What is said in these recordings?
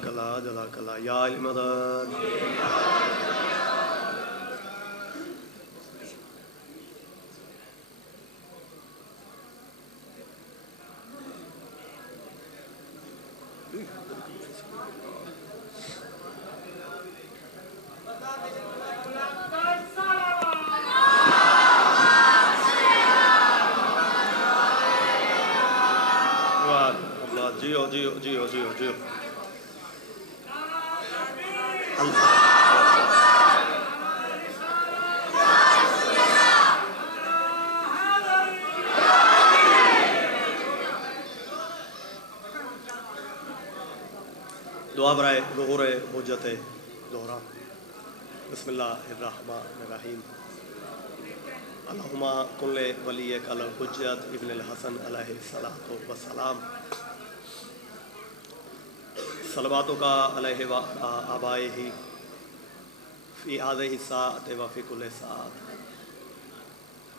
जज़ाकल्लाह जज़ाकल्लाह या इल्म जियो जियो जियो जियो जियो दुआ बराए ज़ुहूर हुज्जत ज़ोहरा। बिस्मिल्लाहिर्रहमानिर्रहीम। अल्लाहुम्मा कुल्ले वलियक अल हुज्जत इब्नुल हसन अलैहिस्सलातु वस्सलाम। सलवातों का अलैहि व आबाइही फ़ी हाज़िही साअत व फ़ी कुल्लि साअत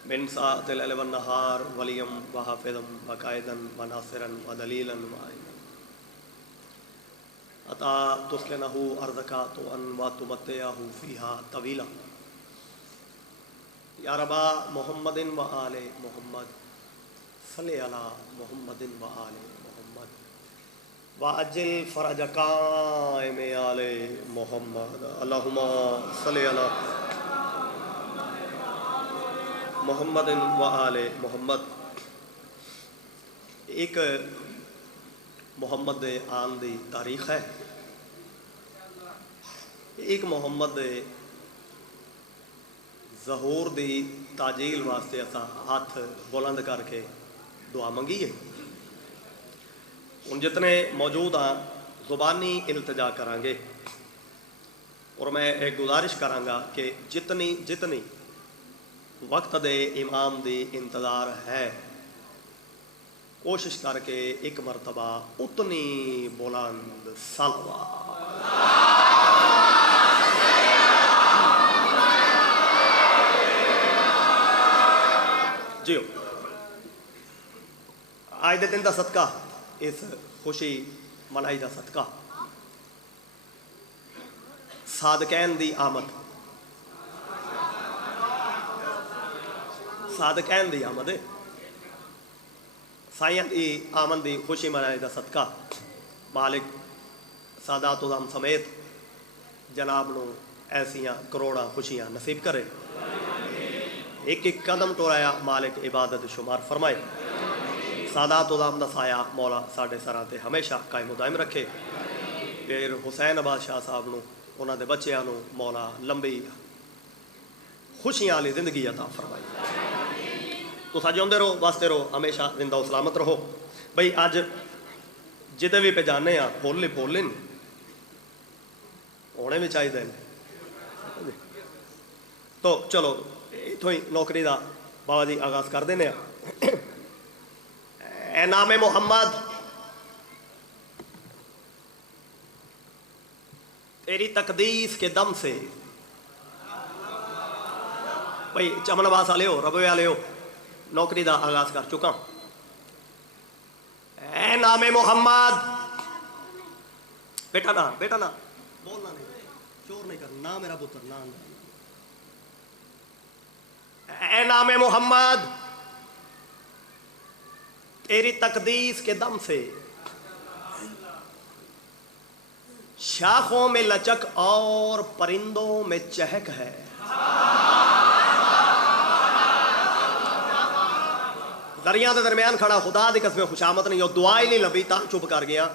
मिन साअतिल लैल वन नहार वलियम व हाफ़िज़म व काइदन व नासिरन व दलीलन व अता तुस्लिनहु अर्ज़का तो अन व तुमत्तिअहु फ़ीहा तवीला। या रब्बा मुहम्मदिन व आले मुहम्मद सल्लि अला मुहम्मदिन व आले मुहम्मद वाजिल फरज कायम आले मोहम्मद। अल्लाहुम्मा सल्लि अला मोहम्मदिन व आले मोहम्मद। एक मोहम्मद दे आन दी तारीख है, एक मोहम्मद दे ज़हूर दी ताजील वास्ते असा हाथ बुलंद करके दुआ मंगीए। उन जितने मौजूद हाँ ज़ुबानी इल्तिजा करांगे और मैं एक गुजारिश करांगा कि जितनी जितनी वक्त दे इमाम दी इंतज़ार है कोशिश करके एक मरतबा उतनी बुलंद सलवात। जियो आज दे दिन दा सदका, इस खुशी मनाई दा सदका, सादकैन दी आमद, सादकैन दी आमद, साइयां दी आमद दी खुशी मनाई दा सदका मालिक सादात उज़ाम समेत जनाब नू ऐसियां करोड़ां खुशियां नसीब करे। एक एक कदम टोराया मालिक इबादत शुमार फरमाए। सादात उज़ाम दा साया मौला साढ़े सरां ते हमेशा कायम दायम रखे। फिर हुसैन अबाद शाह साहब नू उन्हां दे बच्चियां नू मौला लंबी खुशियां वाली जिंदगी अता फरमाए। तुसा जिंदे रहो वास्ते रहो हमेशा जिंदा सलामत रहो। बई अज जिदे भी पे जाने बोले बोले होने भी चाहिए। तो चलो इतों ही नौकरी का बाबा जी आगाज कर देने। ए नामे मोहम्मद तेरी तकदीस के दम से, भाई चमनवास वाले हो रबे वाले हो, नौकरी का आगाज कर चुका। ए नामे मोहम्मद, बेटा ना बोलना नहीं, चोर नहीं करना ना मेरा पुत्र ना। ए नामे मोहम्मद तेरी तकदीस के दम से शाखों में लचक और परिंदों में चहक है। दरिया के दरम्यान खड़ा खुदा दी कसम खुशामत नहीं, और दुआ ही नहीं लभी ता चुप कर गया।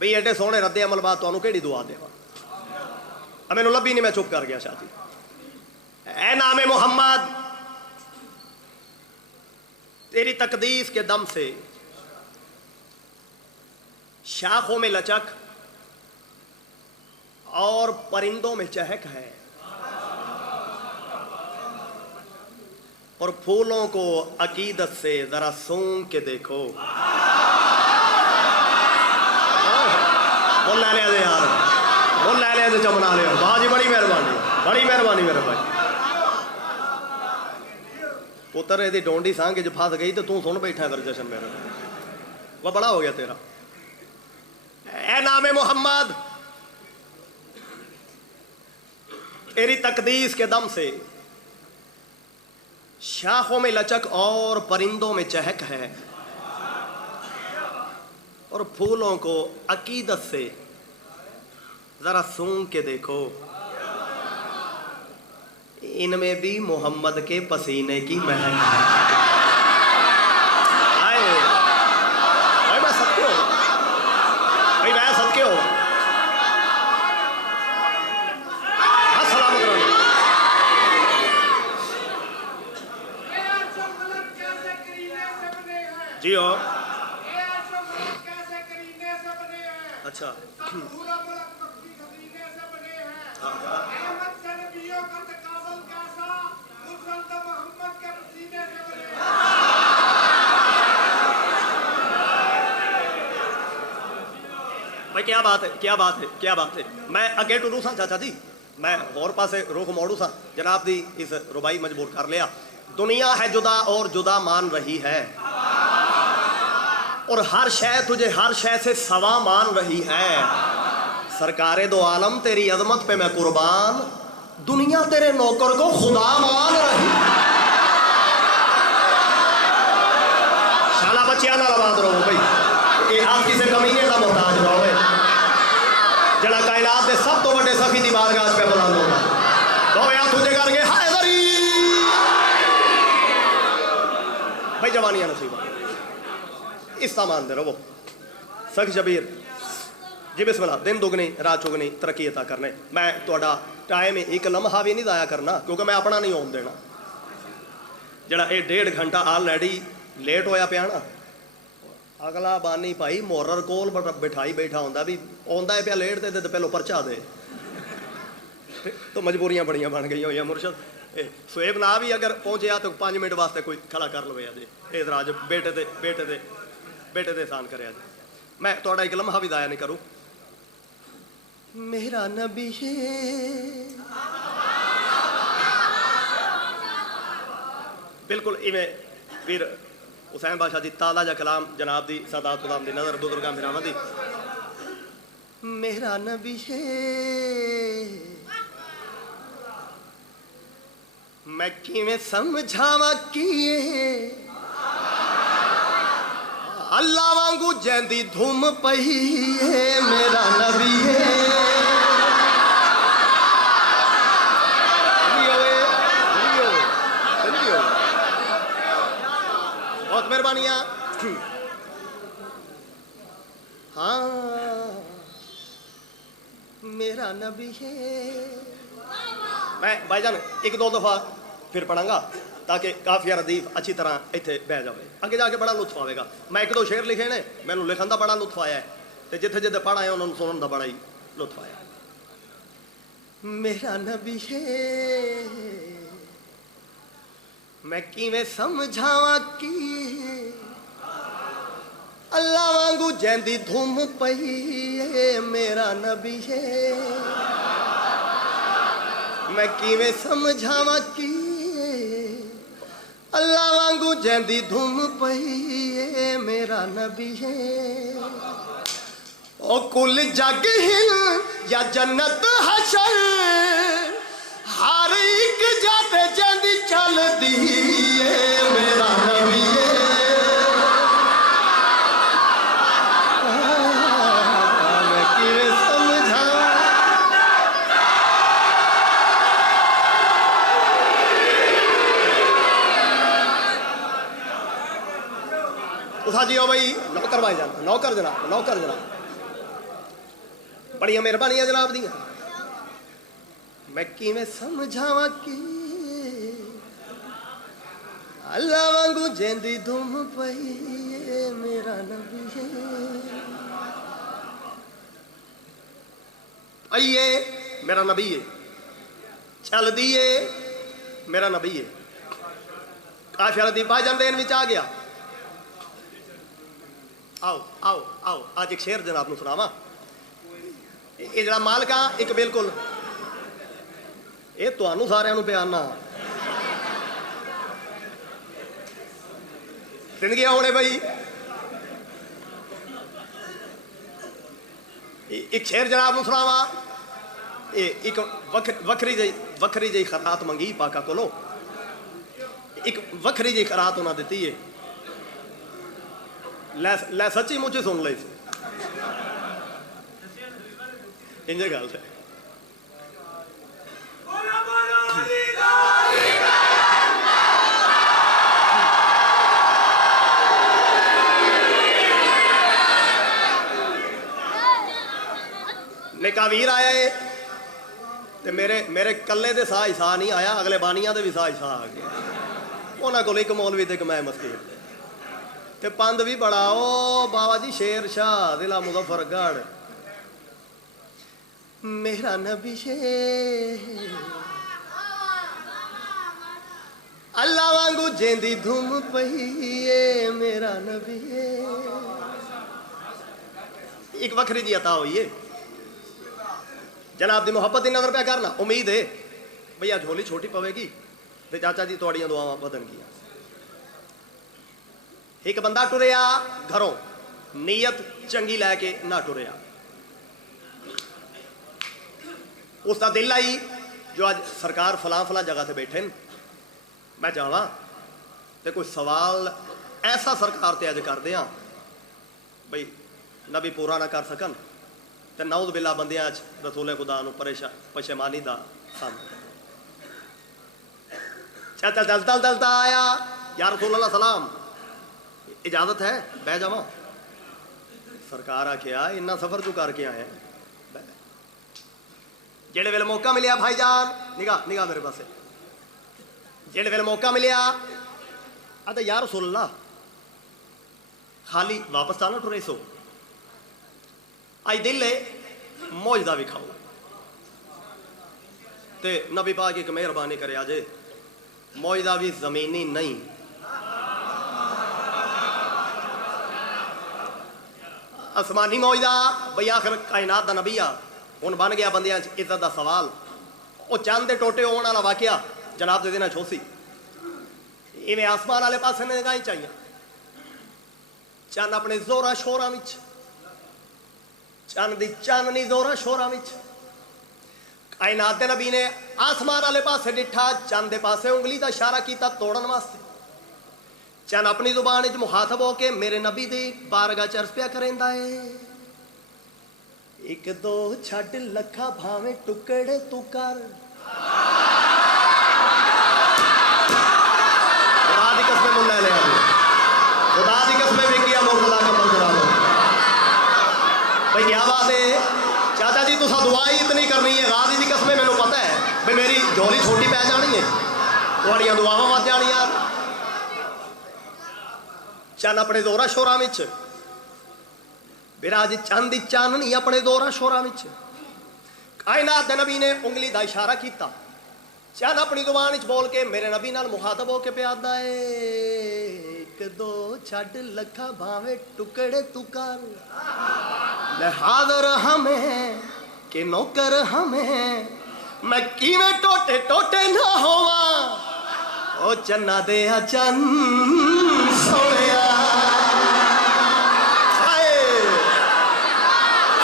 बई एडे सोहने रद्दे अमल बाद तुहानू केड़ी दुआ देवा, मैनू लभी नहीं, मैं चुप कर गया। शादी ए नामे मोहम्मद तेरी तकदीस के दम से शाखों में लचक और परिंदों में चहक है, और फूलों को अकीदत से जरा सूंघ के देखो। बोल ले ले यार, बोल ले ले चमना ले बाजी, बड़ी मेहरबानी मेरे भाई। पुत्र यदि डोंडी सांग च फस गई तो तू सुन बैठा कर जशन मेरा, वह बड़ा हो गया तेरा। ए नामे मोहम्मद तेरी तकदीस के दम से शाखों में लचक और परिंदों में चहक है, और फूलों को अकीदत से जरा सूंघ के देखो, इनमें भी मोहम्मद के पसीने की महक है। आए भाई, मैं सत्य हूं भाई, मैं सत्य हूं। हाँ, सलामत रहो। जी हो। अच्छा, भाई क्या बात है, क्या बात है, क्या बात है। मैं अगे टुरू सा चाचा जी, मैं होर पासे रुख मोड़ू सा, जनाब दी इस रुबाई मजबूर कर लिया। दुनिया है जुदा और जुदा मान रही है, और हर शय तुझे हर शय से सवा मान रही है। सरकारे दो आलम तेरी अजमत पे मैं कुर्बान, दुनिया तेरे नौकर को खुदा मान रही। शाला बच्चिया ना लबाद रहो भाई, ये आप किसी कमीने का मोहताज रहो जड़ा कायनात दे सब तो बड़े सफी दी बारगाह पे बुलंद होगा। दो यार तुझे करके हाज़री भाई, जवानियां नसीब इस सामान दे रहो। सख शबीर जी बिस्मिल्लाह। दिन दुगनी रात चुगनी तरक्की अता करने। मैं थोड़ा टाइम एक लम्हा भी नहीं दाया करना, क्योंकि मैं अपना नहीं होन देना। जड़ा ये 1.5 घंटा ऑलरेडी लेट होया पिया ना, अगला बानी भाई मोरर कोल बिठाई बैठा होंदा भी आंदा है पिया लेट दे तो पहलो परचा दे। तो मजबूरियां बड़ियां बन गई हुई मुर्शद। सुहेब ना भी अगर पहुंचे तो 5 मिनट वास्ते कोई खड़ा कर लवे अजे इधराज बेटे दे बेटे दे बेटे दे एहसान करे अजे। मैं थोड़ा एक लम्हा भी दाया नहीं करूं। मेरा नबी है बिल्कुल इवें फिर हुसैन बादशाह दी ताला जा कलाम जनाब दी सादात उदाम दी नजर बुजुर्गां फिरावां दी। मेरा नबी है मैं किवें समझावा किए अल्लाह वांगू जैंदी धूम पई है। मेरा नबी है बहुत मेहरबानियां। हाँ मेरा नबी है। मैं भाईजान 1-2 दफा फिर पढ़ांगा ताकि काफिया रदीफ अच्छी तरह इतने बह जाए, अगे जाके बड़ा लुत्फ आएगा। मैं 1-2 शेर लिखे ने, मैनू लिखन का बड़ा लुत्फ आया है, तो जिथे जिथे पढ़ आए उन्होंने सुनने का बड़ा ही लुत्फ आया। मेरा नबी है मैं किवें समझावा कि अल्लाह वांगू जैंदी धूम पई है। मेरा नबी है मैं किवें समझावा कि अल्लाह वांगू जैंदी धूम पई है। मेरा नबी है ओ कुल जग हिल या जन्नत हशर हर एक जाते जैंदी चल दी है। मेरा नबी है मैं किवें समझा। उठा जी भाई नौकर भाई जान नौकर जनाब बड़िया मेहरबानियां जनाब दी। मैं किवें समझावा कि अल्लाह वांगू जैंदी धूम पई है। मेरा नबी है आइए मेरा नबी है चल दिए मेरा नबी है। काफिया दी भाईजान देन विच आ गया। आओ आओ आओ आज एक शेर जनाब नूं सुनावा। ये जरा मालका एक बिल्कुल ये तुहानू सारिਆਂ ਨੂੰ ਪਿਆਰ ना जिंदगी होने भाई। एक शेर जनाब नूं सुनावा। एक वखरी जी खरात मंगी पाका कोलो, एक वखरी जी खरात उन्हें दी है। लै सच्ची मुझे सुन ली इंज गल है। निका वीर आया है तो मेरे कल्ले दे साह हिसा नहीं आया, अगले बानिया दे भी साह हिसा आ गया। उन्होंने को एक मौलवी ते मैं मस्ती ते पंद भी बड़ा ओ बाबा जी शेर शाह जिला मुजफ्फरगढ़, मेरा नबी अल्लाह वांगू जेंदी धूम पई मेरा नबी। एक वखरी जी अता हुई है जनाब दी मुहब्बत दी नजर पे करना। उम्मीद है भैया झोली छोटी पवेगी ते चाचा जी तुहाड़ियां दुआवां बदन गियां। एक बंदा टुरिया घरों नीयत चंगी लैके ना टुरिया, उसका दिल आई जो आज सरकार फलां फलां जगह से बैठे न, मैं जावा तो कोई सवाल ऐसा सरकार ते अज कर दिया बई नबी पूरा ना कर सकन तो नौद बिला बंदियां रसूले खुदा नूं परेशानी दा सामना। चल चल चल चलता आया या रसूल अल्लाह सलाम इजाजत है बह जावा। सरकार आख्या इन्ना सफर जो करके आए जेड़े वेले मौका मिलिया भाईजान, निगाह निगाह मेरे पास, जेड़े वेले मौका मिलिया आते या रसूल अल्लाह खाली वापस आना टुरे सो आई दिल है मौजदा भी खाओ ते नबी पाक एक मेहरबानी करे आजे मौजदा भी जमीनी नहीं आसमानी मौजदा बई आखिर कायनात दा नबी आ हुण बन गया बंदियां इज्जत दा सवाल। वो चंद दे टोटे होने वाला वाकया जनाब दे देना छोसी इवें आसमान वाले पासे ने गाई चाहिए चंद अपने जोरा शोरा विच चंद दी चाननी जोरा शोरा विच कायनात दे नबी ने आसमान वाले पासे डिठा चंद दे पासे उंगली दा इशारा किया तोड़न वास्ते। चंद अपनी जुबान च मुखातब होके मेरे नबी दी बारगाह च अर्ज पिया करेंदा है एक दो छड़ लखा भावे टुकड़े तू कर। खुदा दी कसम मुल्ला ले आ खुदा दी कसम वेखिया मुल्ला का मंजरा लो भाई क्या बात है चाचा जी तुसा दुआ ही इतनी करनी है गाजी दी कसम मैनू पता है भाई मेरी झोली छोटी पै जानी है तुहाड़ियां दुआवां वध जानियां। चन अपने जोरा शोरा विच विराज चंद चाननी अपने जोरा शोरा विच कायनात दे नबी ने उंगली दा इशारा किया चन अपनी जुबान च बोल के मेरे नबी नाल मुखातब होके प्यादा है एक दो छड़ लखा भावे टुकड़े तू कर ले हाज़र हमें के नौकर हमें मैं किवें टोटे टोटे ना होवा ओ चन्ना दे चन सोनिया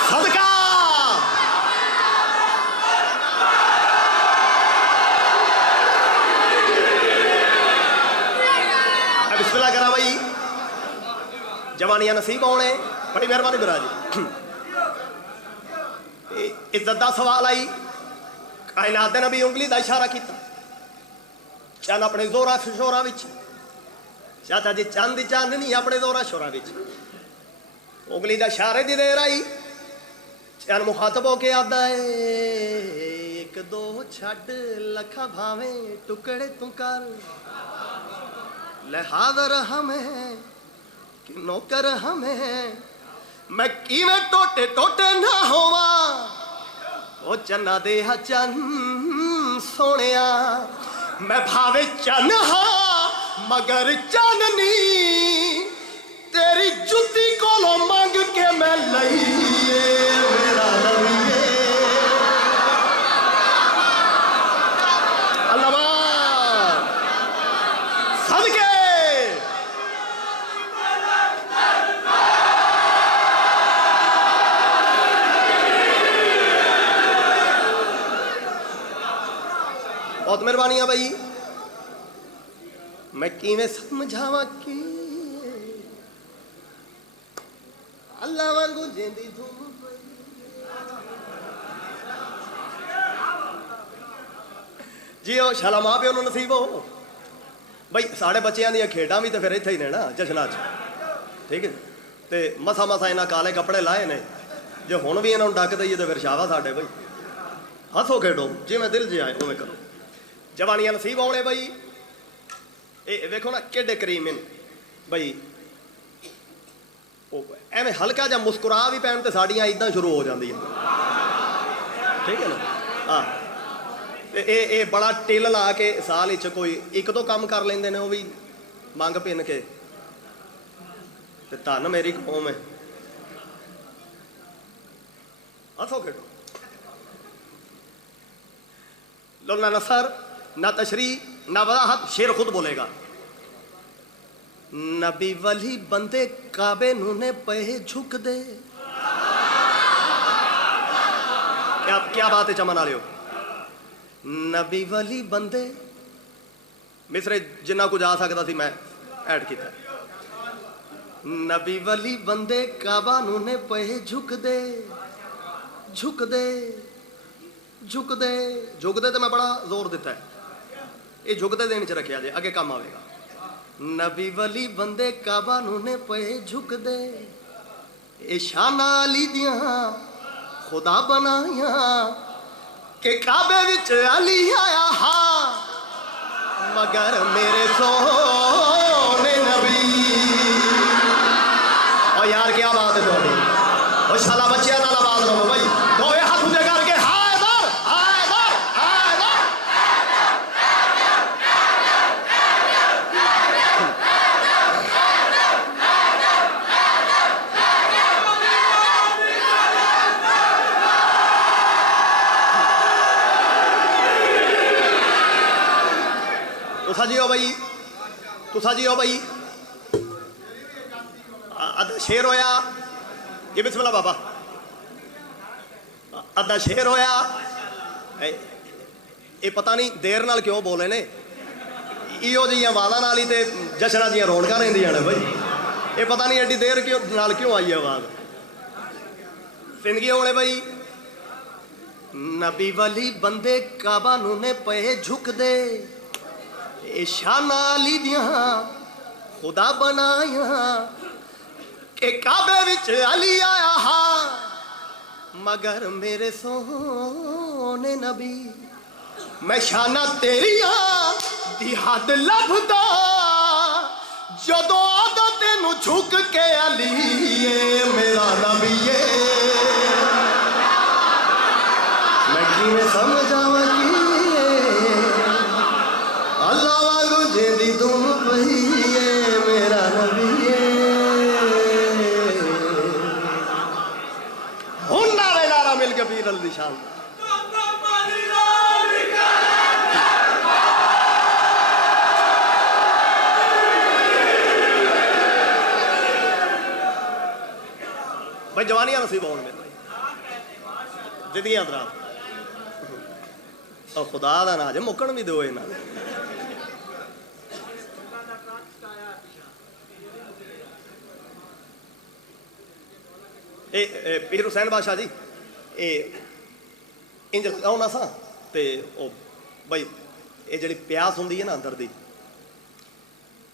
सदका बिस्मिल्लाह करा भाई जवानियां नसीब होने बड़ी मेहरबानी बिराजी। इज्जत का सवाल आई कायनात दे नबी उंगली का इशारा किया चंद अपने जोरा शोरा विच चाचा जी चंद चंद नहीं अपने जोरा शोरा विच उंगली का इशारे दी देर आई चंद मुखातब होके आदा है एक दो छड़ लखा भावे टुकड़े तू कर ले हाज़र हमें कि नौकर हमें मैं किवें टोटे टोटे ना होवा ओ चन्ना दे चन सोनिया मैं भावे चन हाँ मगर चननी तेरी जुती कोलों मंग के मैं लईए मेरा नबी अल्लाह सदके बहुत मेहरबानी है भाई। मैं किवें समझावा कि अल्लाह वांगू जेंदी धूम जी ओ शाला मां प्यो नसीब हो भाई। साढ़े बच्चों दी खेडां भी तो फिर इत्थे ही ने ना जशनां च, ठीक है। तो मसा मसा इन्हां काले कपड़े लाए ने, जे हुण भी इन्हां नूं डक दईए तो फिर शावा साडे भाई। हसो खेडो जिवें दिल जे आए उवें करो। जवानियां नसीब आने भाई। ये वेखो ना केडे करीम इन भाई। एवें हल्का जा मुस्कुरा भी पैन तो साड़ियाँ इदां शुरू हो जाती हैं, ठीक है ना। हाँ ये बड़ा टिल ला के साल कोई एक दो काम कर लेंदे ने, वो भी मंग पिन के। धन मेरी कौम है। हसो खेडो लो ना नसर ना तशरी ना वजाहत, शेर खुद बोलेगा। नबी वली बंदे काबे नूने पे झुक दे। क्या बात है चमन आ रहे हो। नबी वली बंदे मिसरे जिन्ना कुछ आ सकता थी मैं ऐड किया। नबी वली बंदे काबा नूने पे झुक दे, झुक दे, झुक दे। झुक दे तो मैं बड़ा जोर दिता है, ये झुकते देने च रखिया जे अगे काम आएगा। नबी वली बंदे काबा नूने पे झुक दे। ये शाना अली दियां खुदा बनाया के काबे विच अली आया हा, मगर मेरे सोने नबी। और यार क्या बात है थोड़ी। और शाला बच्चे नाल बात करो भाई, दोए हाथ ऊंचे करके हायदर हायदर हायदर। तुसा जी हो भाई, तुसा जी हो भाई। अद्धा शेर होया ये बिस्मिल्लाह बाबा। अद्धा शेर होया ये पता नहीं देर नाल क्यों बोले ने। इहो जिहियां आवाज़ां नाल ही ते जशनां दियां रौनकां रहिंदियां ने भाई। ये पता नहीं एड्डी देर क्यों नाल क्यों आई आवाज़। जिंदगी होने भाई। नबी वली बंदे काबा नूने पे झुक दे। ये शाना अली दियां खुदा बनाया के काबे विच अली आया हा, मगर मेरे सोने नबी। मैं शाना तेरिया दी हद लभदा जदों आदा तेनू झुक के अली मेरा नबी। मैं किवें समझावां कि अल्लाह वांगू जेदी तुम पई मेरा नबी। मिल के पीर अल निशान भाई। जवानियां नसीब होने मेरे भाई, जिंदगियां दरा और खुदा दा नाज मुकन भी दो। इन्हां पीर हुसैन बादशाह जी इंज लगाओ ना सा ते ओ भाई ये जी प्यास होंगी है ना अंदर दी,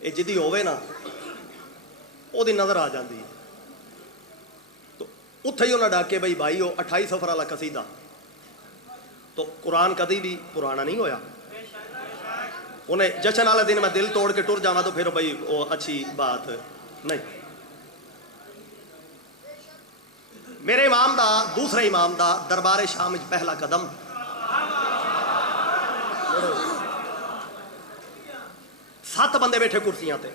ये जिदी होवे ना वो नज़र आ जाती है। तो उत्थे ही उन्हें डाक के भाई भाई वो 28 सफर वाला कसीदा। तो कुरान कभी भी पुराना नहीं होया। उन्हें जश्न वाले दिन मैं दिल तोड़ के टुर जावा तो फिर भाई वो अच्छी बात नहीं। मेरे इमाम दा दूसरे इमाम दा दरबारे शाम पहला कदम। सत्त बंदे बैठे कुर्सियां ते।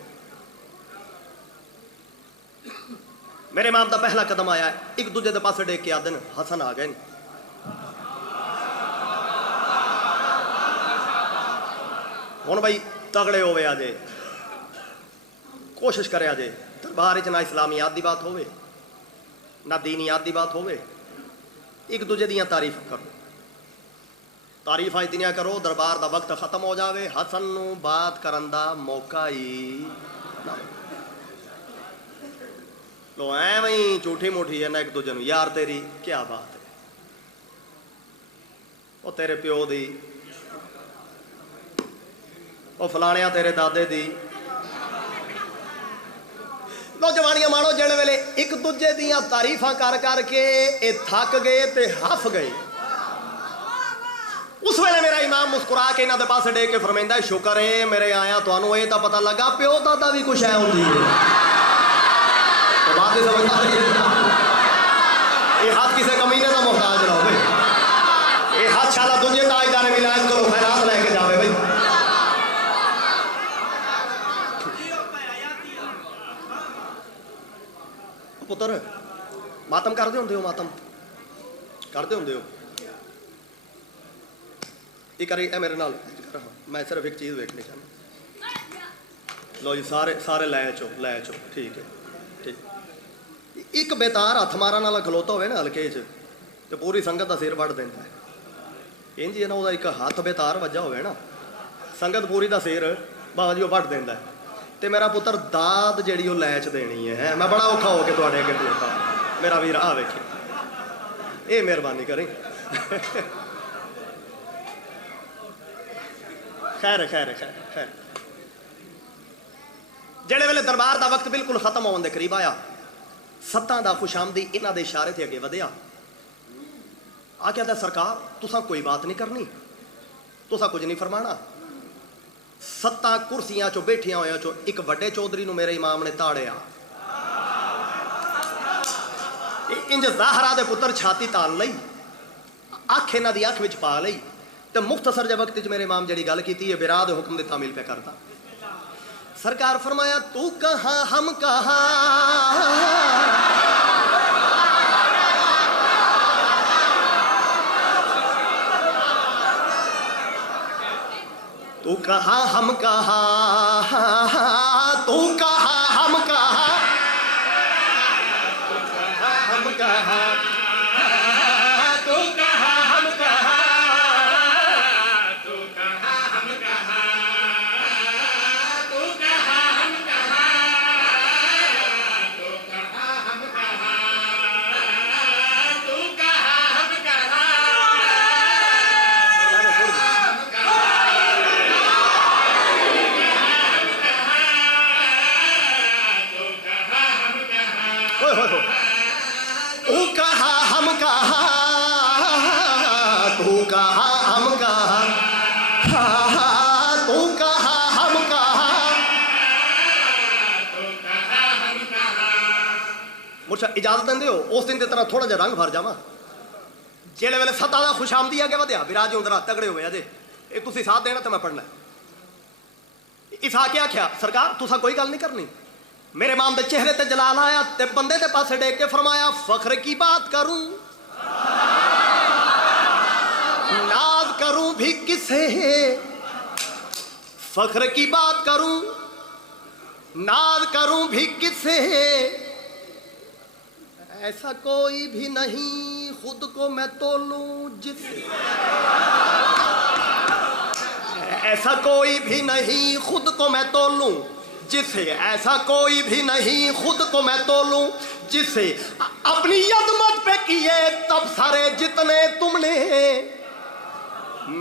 मेरे इमाम दा पहला कदम आया, एक दूजे के पास डेक के आदन हसन आ गए। हुण भाई तगड़े होवे आजे, कोशिश करे आजे दरबार च ना इस्लामियात की बात होवे ना दीनियात की बात होवे, एक दूजे दियां तारीफ करो। तारीफा इतनियां करो दरबार का वक्त खत्म हो जाए, हसन नू बात करन दा मौका ही ना। लो एवं ही झूठी मूठी है ना एक दूजे नू, यार तेरी क्या बात है, वो तेरे प्यो दी, वो फलाणिया तेरे दादे दी। नौजवानियां मानो जिहड़े वेले एक दूजे दियां तारीफां कर करके ये थक गए ते हस गए, उस वेले मेरा इमाम मुस्कुरा के इन्हां दे पासे देख के फरमाइंदा, शुक्र है मेरे आया तुहानू ये तां पता लगा प्यो दादा भी कुछ है हुंदी है। तो बात ही समझ आ रही है, ये हाथ किसी कमीने का मोहताज ना हो, ये हाथ शाला दूजे ताजदार विलायत करो खैरात लेके जावे भाई। पुत्र मातम करते होंगे हो, मातम करते होंगे हो, एक बार मेरे नाल मैं सिर्फ एक चीज़ देखनी चाहना। लो जी सारे सारे लै चो ठीक है ठीक। एक बेतार हथ मारन वाला खलोता होवे ना हल्के च तो पूरी संगत का सिर वड़ देता है। इंज ना वह एक हथ बेतार वजा होवे ना, संगत पूरी का सिर बाबा जी वड़ देता है। तो मेरा पुत्र दाद जी लैच देनी है, मैं बड़ा औखा हो के तुहाडे अगे खलोता, मेरा वीर आ वेखी ये मेहरबानी करें। खैर खैर खैर खैर जेड़े वेले दरबार का वक्त बिल्कुल खत्म होने के करीब आया, सत्तां दा खुशामदी इन्हां दे इशारे ते अगे वधिया। आख्या था सरकार तुसा कोई बात नहीं करनी, तुसा कुछ नहीं फरमाना। सत्तां कुर्सियां चो बैठिया होया चो एक वड्डे चौधरी नूं मेरे इमाम ने ताड़िया, इंज ज़ाहरा दे पुत्र छाती ताल लई, अख इन्हां दी अख विच पा लई, तो मुख्तसर जे वक्त मेरे इमाम जड़ी गल की है बिरा दे हुक्म दे तामील पे करता। सरकार फरमाया तू कहाँ हम कहाँ, तू कहाँ हम कहाँ, तू कहाँ हम कहाँ, हम कहाँ, तू कहाँ हम कहाँ, तू कहाँ हम कहाँ, तू कहाँ हम कहाँ, तू कहाँ हम कहाँ, तू कहाँ हम कहाँ। तू कहाँ हम कहाँ, तू कहाँ हम कहाँ, तू कहाँ हम कहाँ, मुझे इजाजत देंदे हो उस दिन की तरह थोड़ा जा रंग भर जावा। जेले वेले सत्ता दा खुशामदी आगे वधिया विराज उंदरा तगड़े हुए अजे ये तुसी साथ देना तो मैं पढ़ना। इस आके आख्या सरकार तुसा कोई गल नहीं करनी। मेरे इमाम दे चेहरे ते जलाल आया ते बंदे दे पासे देख के फरमाया फख्र की बात करूं नाज करूं भी किसे, फख्र की बात करूं नाज करूं भी किसे, ऐसा कोई भी नहीं खुद को मैं तोलूं जिससे, ऐसा कोई भी नहीं खुद को मैं तोलूं जिसे, ऐसा कोई भी नहीं खुद को मैं तोलूं जिसे, अपनी अजमत पे किए तब सारे जितने तुमने,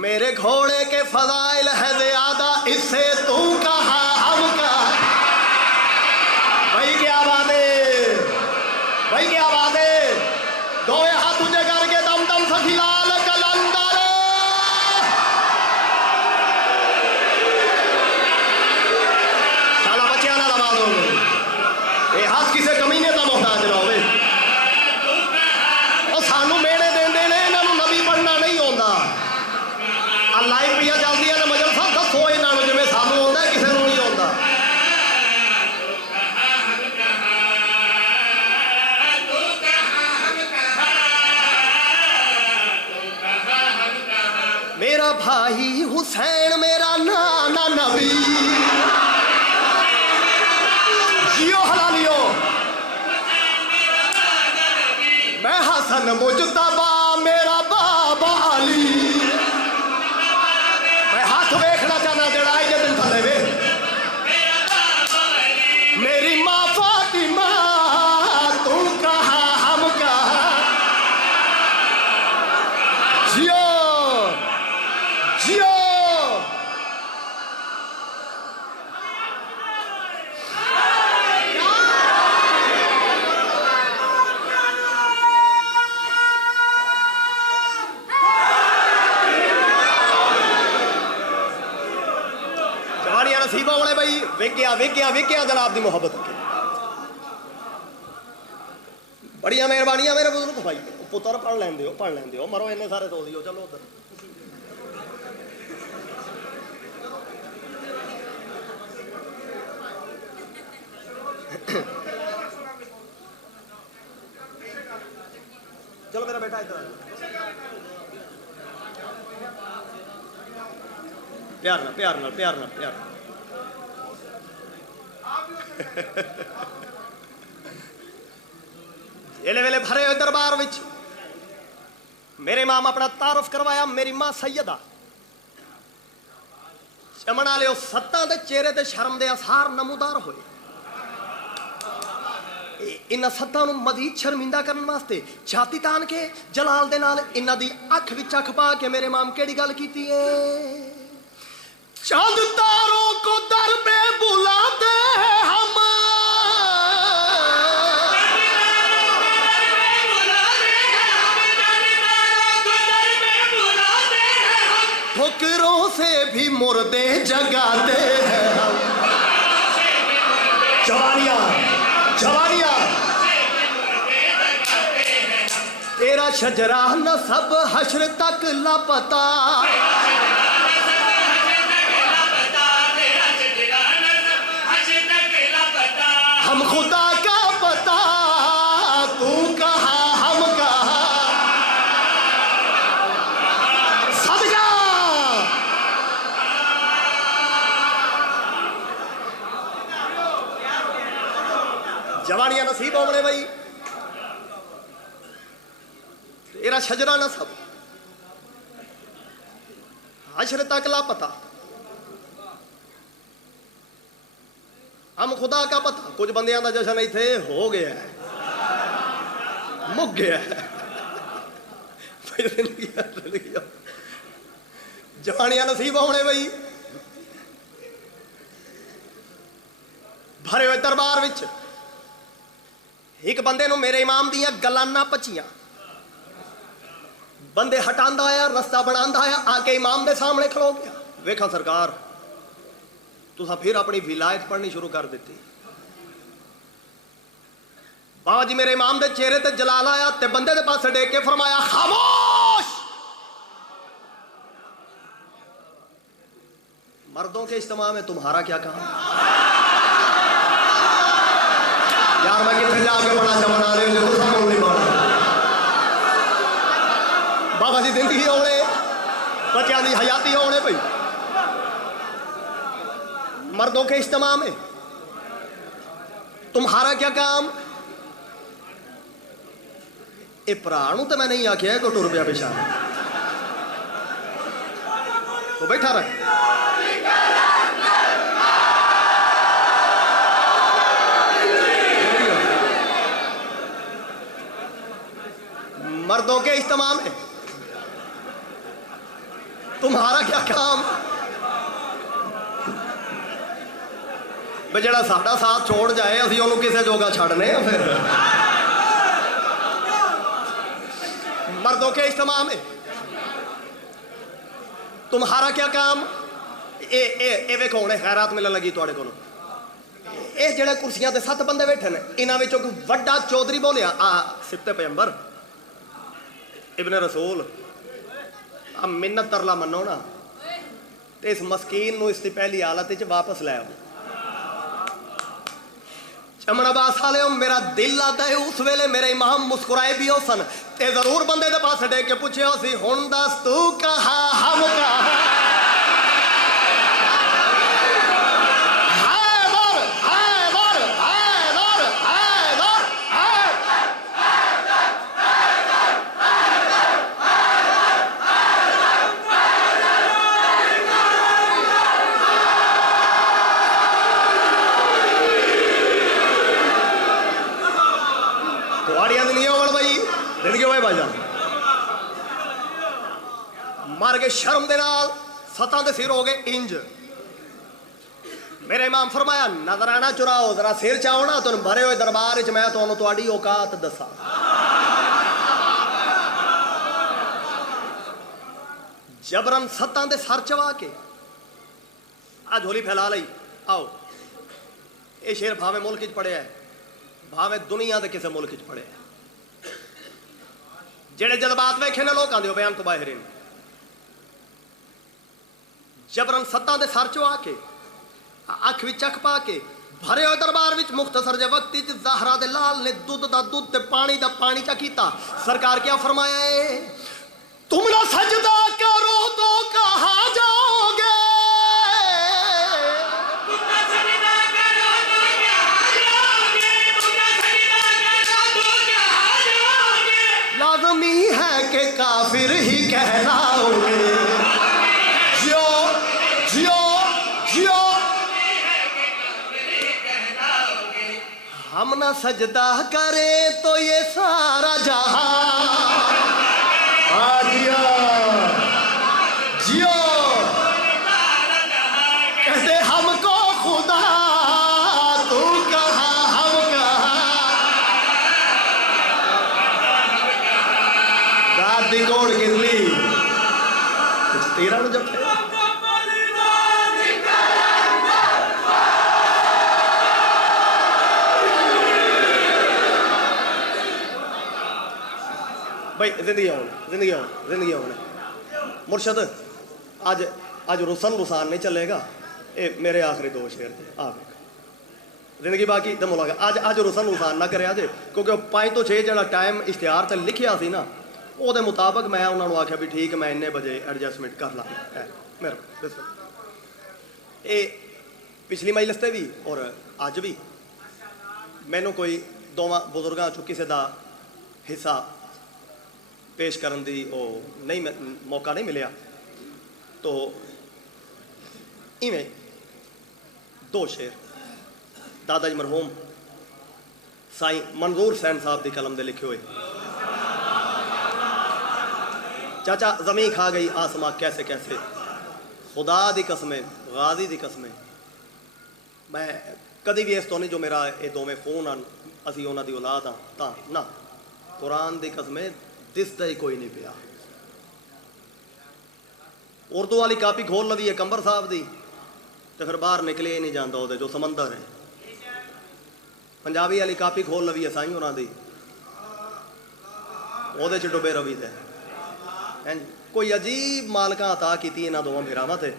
मेरे घोड़े के फजाइल है ज्यादा इससे तू कहा हम कहा। भाई क्या बात है, भाई क्या बात है, दो हाथ तुझे करके दम दम सखीलाल कलंदर, साला बच्चियां ना लगा दो, ये हाथ किसे कमीने का मोहताज ना होवे। और सानू मेड़े देंदे ने इन्हां नूं नबी पढ़ना नहीं आउंदा। लाइव पिया चलती है मजल साहब दसो इन्हों जिम्मे सानू आता है किसी को नहीं आता। मेरा भाई हुसैन मेरा नाना नबी, जियो हलालियो, मैं हसन मुजतबा मेरा बाबा अली, जियो जियो। जवानियां नसीबा वाले भाई वेख्या वेख्या वेख्या जनाब की मुहब्बत के बड़िया मेहरबानियां मेरे बुजुर्ग भाई। पुत्र पढ़ लैन दो मरो इन्ने सारे सो दियो। चलो उधर चलो मेरा बेटा इधर प्यार ना प्यार ना प्यार ना प्यार। एले वेले भरे हुए दरबार विच मेरे इमाम अपना तारुफ करवाया। मेरी मां सैयदा चमन वाले सत्तां दे चेहरे ते शर्म दे आसार नमूदार होए। इन्हां सत्तां नूं मजीद शर्मिंदा करने वास्ते छाती तान के जलाल दे नाल इन्हां दी अख विच अख पा के मेरे इमाम केड़ी गल कीती है। चांद तारों को दर पे बुलाते हैं हम, ठोकरों से भी मुर्दे जगाते हैं हम। जवानियां जवानियां तेरा शजरा न सब हश्र तक लापता, हम खुदा का पता तू कहा हम कहा। सदका जवानियां नसीब होने भाई तेरा शजरा न सब हश्र तक लापता, हम खुदा का पता। कुछ बंदियां का जश्न इत्थे हो गया है, मुक गया है। जवानियां नसीब होने भाई भरे हुए दरबार विच एक बंदे नूं मेरे इमाम दियां गल्लां ना पचियां। बंदे हटांदा आया रास्ता बनांदा आया आके इमाम दे सामने खलो गया। वेखा सरकार तुसा फिर अपनी विलायत पढ़नी शुरू कर दी। बाबा जी मेरे इमाम दे चेहरे ते जलाल आया ते बंदे दे पास देख के फरमाया खामोश। मर्दों के इज्तिमा में तुम्हारा क्या काम। यार मैं कितने जाके बड़ा जमाना रहे हो नहीं माना। बाबा जी जिंदगी होने बच्चों की हयाती होने भाई मर्दों के इज्तिमा में तुम्हारा क्या काम। ए भरा तो मैं नहीं आख्या को टुर पिया पेशा तो बैठा रहे। मर्दों के इज्तिमा में तुम्हारा क्या काम। जड़ा साडा साथ छोड़ जाए असीं ओनू किसे जोगा छड़ने फिर। मर्दों के इज्तिमा में तुम्हारा क्या काम। ए वेखो हुणे खैरात मिलन लगी तुहाडे कोलों। ये जेड़े कुर्सियां ते 7 बंदे बैठे ने इन्हां विचों कोई वड्डा चौधरी बोलिया आ सिफते पैगंबर इब्न रसूल आ मिन्नत तरला मनो ना ते इस मस्कीन नूं इसकी पहली हालत च वापस लै आओ। चमड़ा बास वाले मेरा दिल आता है उस वेले मेरे इमाम मुस्कुराए भी हो सन ते जरूर बंदे दे पास देख के पूछे हो सी हुण दस तू कहा हम कहा। मर गए शर्म दे नाल, सतां दे सिर हो गए इंज। मेरे इमाम फरमाया नजराना चुराओ, जरा सिर चाहो ना तुम भरे हुए दरबार च, मैं तुहानू तुहाडी औकात दसा। जबरन सतां दे सर चवा के आ झोली फैला लई। आओ ये शेर भावे मुल्क च पढ़िया है, भावे दुनिया के किसी मुल्क च पढ़िया है। जेड़े जज्बात वेखे ने लोगों के बयान तो बाहर इन। जबरन सत्तां दे सर चवा के अख विच अख पा के भरे हुए दरबार विच मुख्तसर जे वक्त ज़हरा दे लाल ने दुध दा दुध ते पानी दा पानी चा कीता। सरकार क्या फरमाया है, तुम ना सजदा करो तो कहाँ जाओगे, लाज़मी है कि काफिर ही कहलाओगे। जियो जियो जियो, हम ना सजदा करें तो ये सारा जहां। जियो जियो, कहते हमको खुदा तू कहाँ हम कहाँ। रात दी कोड़ गिरली तेरा जब भाई जिंदगी मुर्शद आज आज रुसन रुसान नहीं चलेगा। ये मेरे आखिरी दो शेर थे, आ जिंदगी बाकी तो मुलाका आज आज रुसन रुसान ना करे जे, क्योंकि 5 तो 6 जो टाइम इश्तिहार से लिखिया सी ना, वो मुताबिक मैं उन्होंने आख्या भी ठीक मैं इन्ने बजे एडजस्टमेंट कर ला। मेरे ये पिछली मजलिस से भी और अज भी मैनू कोई दोवां बुजुर्गों चो किसी का हिस्सा पेश करन दी ओ नहीं मौका नहीं मिलया, तो इवें 2 शेर दादा जी मरहूम साईं मंजूर सैन साहब की कलम दे लिखे हुए। चाचा जमीन खा गई आसमां कैसे कैसे, खुदा दी कसमें गाजी दी कसमें, मैं कभी भी इस तो नहीं जो मेरा ये दोवें फोन आन असी उन्हों की औलाद हाँ ता ना, कुरान दी कसमें दिसदा ही कोई नहीं पिया। उर्दू वाली कापी खोल लवी है कंबर साहब दी तो फिर बाहर निकले ही नहीं जाता वो जो समंदर है। पंजाबी वाली कापी खोल लवी है साईं उन्हों की, वो डुबे रवि थे। कोई अजीब मालका अता की इन्होंने दोवां फिरावां ते।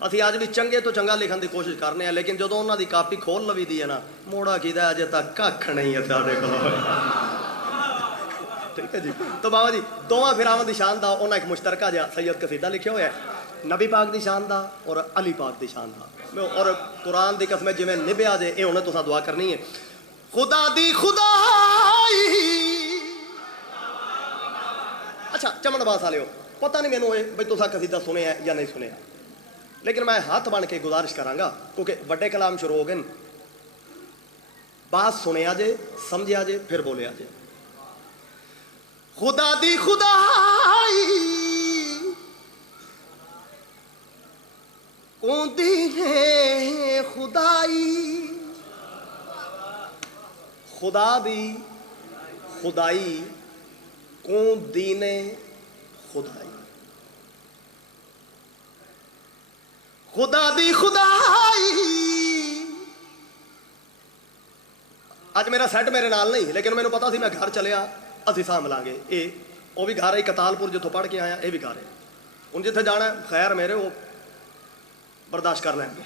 असी अज भी चंगे तो चंगा लिखने की कोशिश करने हैं, लेकिन जो उन्होंने कापी खोल लवी दी है ना, मोड़ा कीदा अजे तक कख नहीं है साडे कोल। ठीक है जी। तो बाबा जी दोवां फिरावां की शान का उन्हें एक मुश्तरका जहा सैयद कसीदा लिखा हुआ है, नबी पाक की शान का और अली पाक की शान का। और कुरान की कसम जिमें निभया जे ये उन्हें तुसा दुआ करनी है। खुदा दी खुदाई, अच्छा चमन बास वाले हो, पता नहीं मैनू भाई तुसा कसीदा सुने या नहीं सुने, लेकिन मैं हाथ बन के गुजारिश करांगा क्योंकि बड़े कलाम शुरू हो गए। बात सुनिया जे, समझिया जे, फिर बोलिया जे। खुदा दी खुदाई कौंदी ने खुदाई, खुदा दी खुदाई कौंदी ने खुदाई, खुदा दी खुदाई। अज मेरा सैट मेरे नाल नहीं, लेकिन मैंने पता सी मैं घर चलिया असी साम लांगे। ये वो भी घर है कतालपुर जितों पढ़ के आया, ये भी घर है। हूँ जिथे जाना खैर मेरे वो बर्दाश्त कर लेंगे।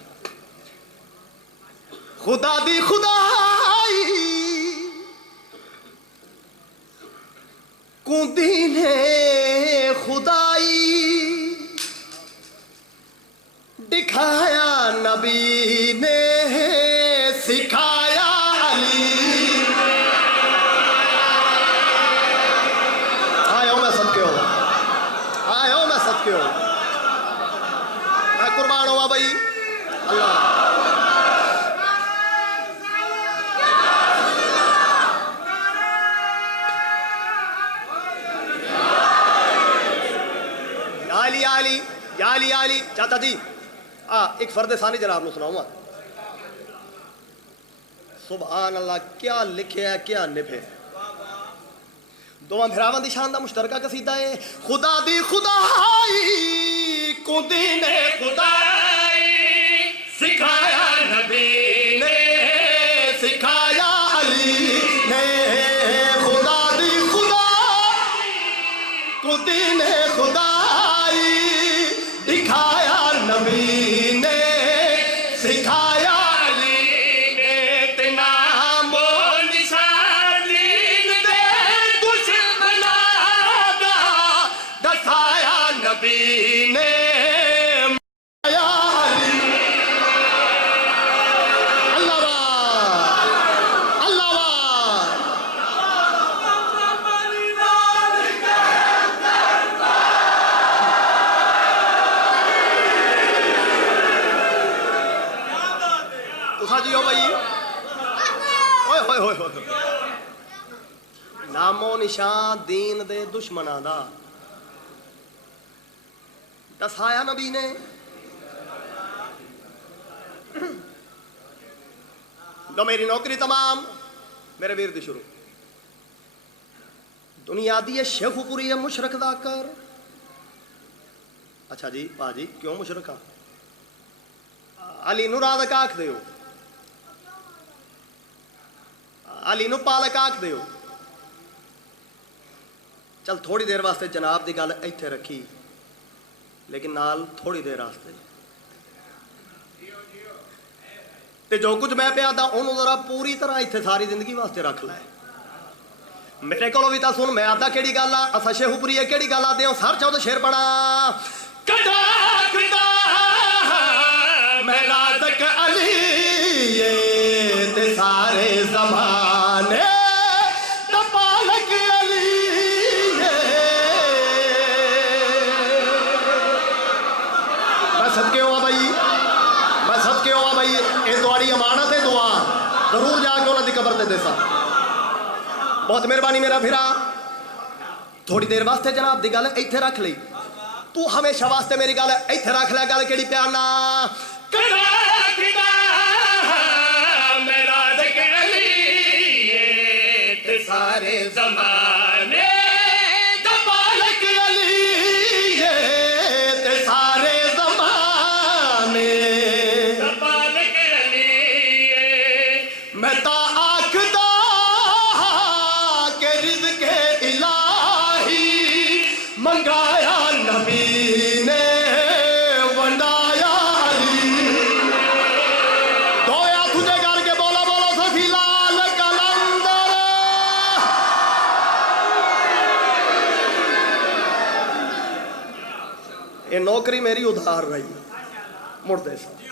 खुदा दी खुदाई कूदी ने खुदाई, दिखाया नबी ने सिखाया अली। आयो मैं सबके हो, आयो मैं सबके हो, मैं कुर्बान हुआ भाई अल्लाह। या अली या अली चाचा जी एक फर्द सानी जनाब ਨੂੰ सुनाऊंगा। सुभान अल्लाह, क्या लिखे है क्या निभे। दोवां भिरावां दी शान दा मुश्तरका कसीदा है। खुदा दी खुदाई को दीने खुदाई सिखाया नबी ने, सिखाया अली ने। खुदा दी खुदाई को दीने खुदाई दिखाया नबी ने, सिखाया अली ने। तेना मो निशानी दे दुश्मना दा दसाया नबी ने। जी भाई ओए होए होए होए, नामो निशान दीन दे दुश्मना दा दसाया नबी ने। लो मेरी नौकरी तमाम मेरे वीर दी शुरू। दुनिया दी है शेखुपुरी है मुशरक दा कर। अच्छा जी भाजी क्यों मुशरका? अली नू राधा आख दो, अली नू पालक आख दो। चल थोड़ी देर वास्ते जनाब की गल इत्थे रखी, लेकिन नाल थोड़ी देर वास्ते ते जो कुछ मैं पिया था उन्होंने जरा पूरी तरह इत्थे सारी जिंदगी वास्ते रख लै। मेरे को भी तो सुन, मैं आता केड़ी गल आ, असा शेखुपुरी है केड़ी गल आते हो। सर चाहो तो शेर पढ़ा। मैं राज़क अली ये ते सारे ज़माने दा पालक अली ये। मैं सदके हुआ भाई, मैं सदके हुआ भाई। ये तुम्हारी अमानत है, दुआ जरूर जाके उन्होंने कबर ते देसा। बहुत मेहरबानी मेरा फिरा। थोड़ी देर वास्ते जनाब दी गल इत्थे रख ली। तू हमेशा वास्ते मेरी गल इत्थे रख ले। गल केड़ी प्याना सारे जमाने दा पालक अली ये ते सारे जमाने दा पालक अली ये। मैं ता आखदा के रिज़्क़े इलाही मंगाया नबी ने, वंडाया अली। दो या तुझे करके बोलो बोलो सफी लाल कलंदर। ये नौकरी मेरी उधार रही मुड़दे सा।